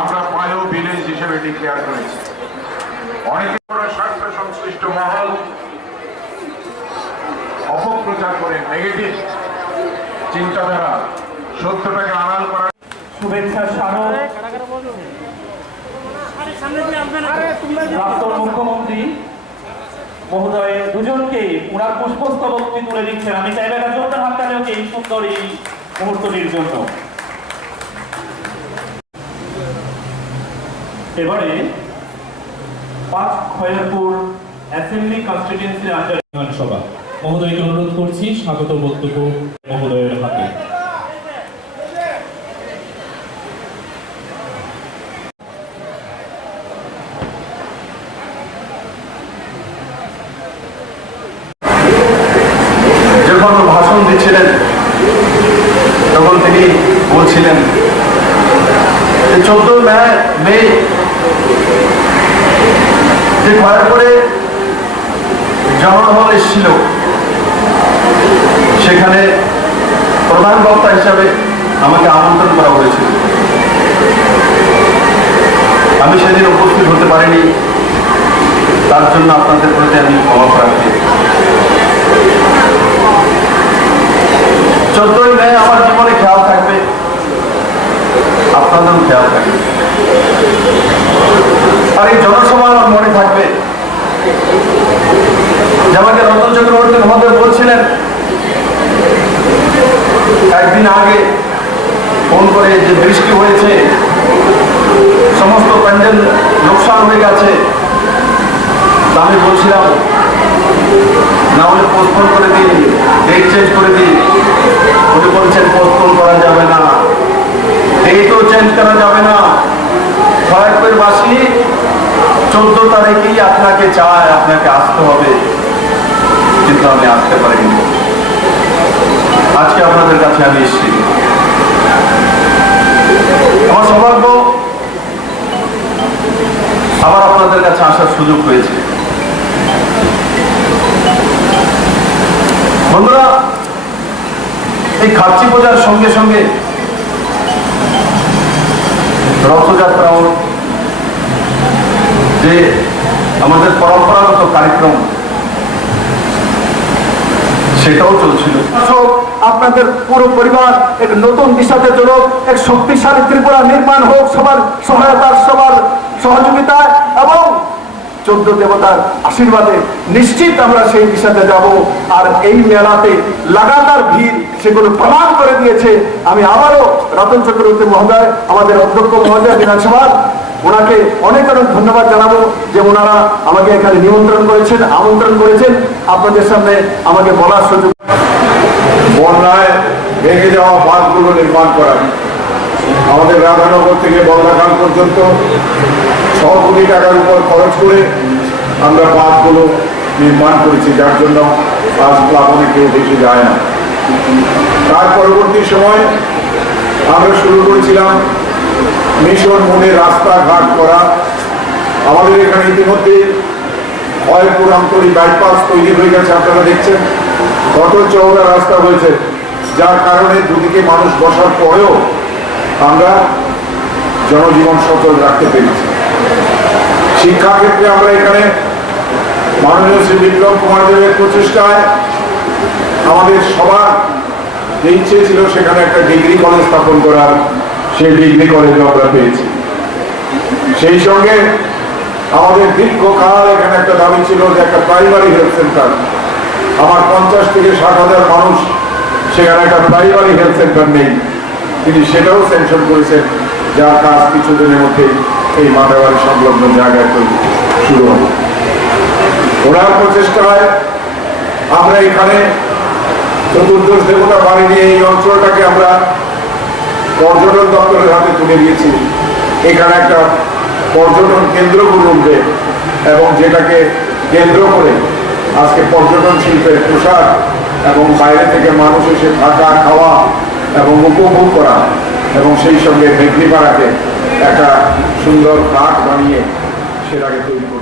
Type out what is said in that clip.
আমরা bio village হিসেবে declare করেছি। অনেকে স্বার্থ সংশ্লিষ্ট মহল অপপ্রচার করে নেগেটিভ চিন্তাধারা সত্যটাকে আড়াল করা। শুভেচ্ছা স্মারক প্রাক্তন মুখ্যমন্ত্রী মহোদয় দুজনকে ওনার পুষ্পস্তবকটি তুলে দিচ্ছেন। আমি চাইবে না জোরদার হাততালিও এই সুন্দর এই মুহূর্তটির জন্য। এবারে 5 খয়রপুর অ্যাসেম্বলি কনস্টিটিউয়েন্সির আন্ডার সভা মহোদয়কে অনুরোধ করছি স্বাগত বক্তব্য মহোদয়ের হাতে। যখন ভাষণ দিচ্ছিলেন তখন তিনি বলছিলেন 14 মে যে খয়রপুরে জনমহল এসেছিল সেখানে প্রধান বক্তা হিসাবে আমাকে আমন্ত্রণ করা হয়েছিল। আমি সেদিন উপস্থিত হতে পারিনি, তার জন্য আপনাদের প্রতি আমি ক্ষমা প্রার্থী। 14 মে আমার জীবনে খেয়াল থাকবে, আপনাদেরও খেয়াল থাকবে। আর এই জনসভা আমার মনে থাকবে যে আমাকে রতন চক্রবর্তী মহোদয় বলছিলেন একদিন আগে ফোন করে যে বৃষ্টি হয়েছে, সমস্ত প্যান্ডেল লোকসান হয়ে গেছে। আমি বলছিলাম না হলে পোস্টপোন করে দিই, ডেট চেঞ্জ করে দিই। উনি বলছেন পোস্টপোন করা যাবে না, ডেটও চেঞ্জ করা যাবে না। খয়রপুর বাসী 14 তারিখেই আপনাকে চায়, আপনাকে আসতে হবে, কিন্তু আমি আসতে পারিনি। আজকে আপনাদের কাছে আমি এসেছি। আমার সৌভাগ্য আবার আপনাদের কাছে আসার সুযোগ হয়েছে। বন্ধুরা, এই খাচ্চি পূজার সঙ্গে সঙ্গে রথযাত্রাও যে আমাদের পরম্পরাগত কার্যক্রম সেটাও চলছিল। আপনাদের পুরো পরিবার এক নতুন দিশাতে চলুক, এক শক্তিশালী ত্রিপুরা নির্মাণ হোক, সবার সহায়তার, সবার সহযোগিতায় এবং 14 দেবতার আশীর্বাদে নিশ্চিত আমরা সেই দিশাতে যাব। আর এই মেলাতে লাগাতার ভিড় সেগুলো প্রমাণ করে দিয়েছে। আমি আবারও রতন চক্রবর্তী মহোদয়, আমাদের অধ্যক্ষ মহোদয় বিধানসভার, ওনাকে অনেক অনেক ধন্যবাদ জানাবো যে ওনারা আমাকে এখানে আমন্ত্রণ করেছেন আপনাদের সামনে আমাকে বলার সুযোগ। বন্যায় ভেঙে যাওয়া বাঁধগুলো নির্মাণ করা, আমাদের রাধানগর থেকে বর্ধাখান পর্যন্ত 6 কোটি টাকার উপর খরচ করে আমরা বাঁধগুলো নির্মাণ করেছি, যার জন্য আজ প্লাবনে কেউ দেখে যায় না। তার পরবর্তী সময় আমরা শুরু করেছিলাম মিশন মোড়ে রাস্তাঘাট করা। আমাদের এখানে ইতিমধ্যে খয়রপুর আমতলী বাইপাস তৈরি হয়ে গেছে, আপনারা দেখছেন। কত চওড়া রাস্তা হয়েছে, যার কারণে দুদিকে মানুষ বসার পরেও আমরা জনজীবন সচল রাখতে পেরেছি। শিক্ষা ক্ষেত্রে আমরা এখানে মাননীয় শ্রী বিপ্লব কুমার দেবের প্রচেষ্টায় আমাদের সবার যে ইচ্ছে ছিল সেখানে একটা ডিগ্রি কলেজ স্থাপন করার, সেই ডিগ্রি কলেজও আমরা পেয়েছি। সেই সঙ্গে আমাদের দীর্ঘকাল এখানে একটা দাবি ছিল যে একটা প্রাইমারি হেলথ সেন্টার। আমার 50 থেকে 60,000 মানুষ, সেখানে একটা প্রাইমারি হেলথ সেন্টার নেই। তিনি সেটাও স্যাংশন করেছেন, যার কাজ কিছুদিনের মধ্যে এই মাদাবাড়ি সংলগ্ন জায়গায় শুরু হবে। ওনার প্রচেষ্টায় আমরা এখানে চতুর্দশ দেবতা বাড়ি নিয়ে এই অঞ্চলটাকে আমরা পর্যটন দপ্তরের হাতে তুলে দিয়েছি। এখানে একটা পর্যটন কেন্দ্র গড়ে উঠবে এবং যেটাকে কেন্দ্র করে আজকে পর্যটন শিল্পের প্রসার এবং বাইরে থেকে মানুষ এসে থাকা খাওয়া এবং উপভোগ করা এবং সেই সঙ্গে মেঘনিপাড়াকে একটা সুন্দর ঘাট বানিয়ে সেটাকে তৈরি